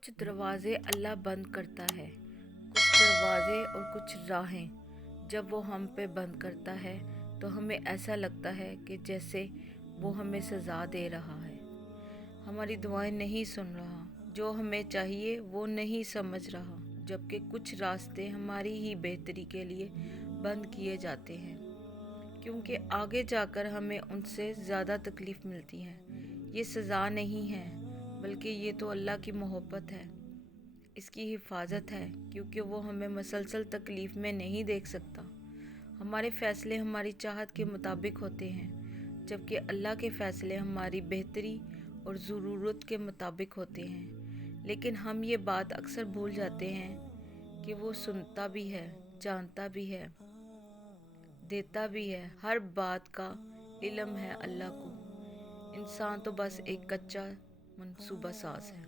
कुछ दरवाज़े अल्लाह बंद करता है, कुछ दरवाज़े और कुछ राहें जब वो हम पे बंद करता है तो हमें ऐसा लगता है कि जैसे वो हमें सज़ा दे रहा है, हमारी दुआएं नहीं सुन रहा, जो हमें चाहिए वो नहीं समझ रहा। जबकि कुछ रास्ते हमारी ही बेहतरी के लिए बंद किए जाते हैं, क्योंकि आगे जाकर हमें उनसे ज़्यादा तकलीफ़ मिलती है। ये सज़ा नहीं है, बल्कि ये तो अल्लाह की मोहब्बत है, इसकी हिफाजत है, क्योंकि वो हमें मसलसल तकलीफ़ में नहीं देख सकता। हमारे फ़ैसले हमारी चाहत के मुताबिक होते हैं, जबकि अल्लाह के फ़ैसले हमारी बेहतरी और ज़रूरत के मुताबिक होते हैं। लेकिन हम ये बात अक्सर भूल जाते हैं कि वो सुनता भी है, जानता भी है, देता भी है। हर बात का इल्म है अल्लाह को। इंसान तो बस एक कच्चा मंसूबा साज है।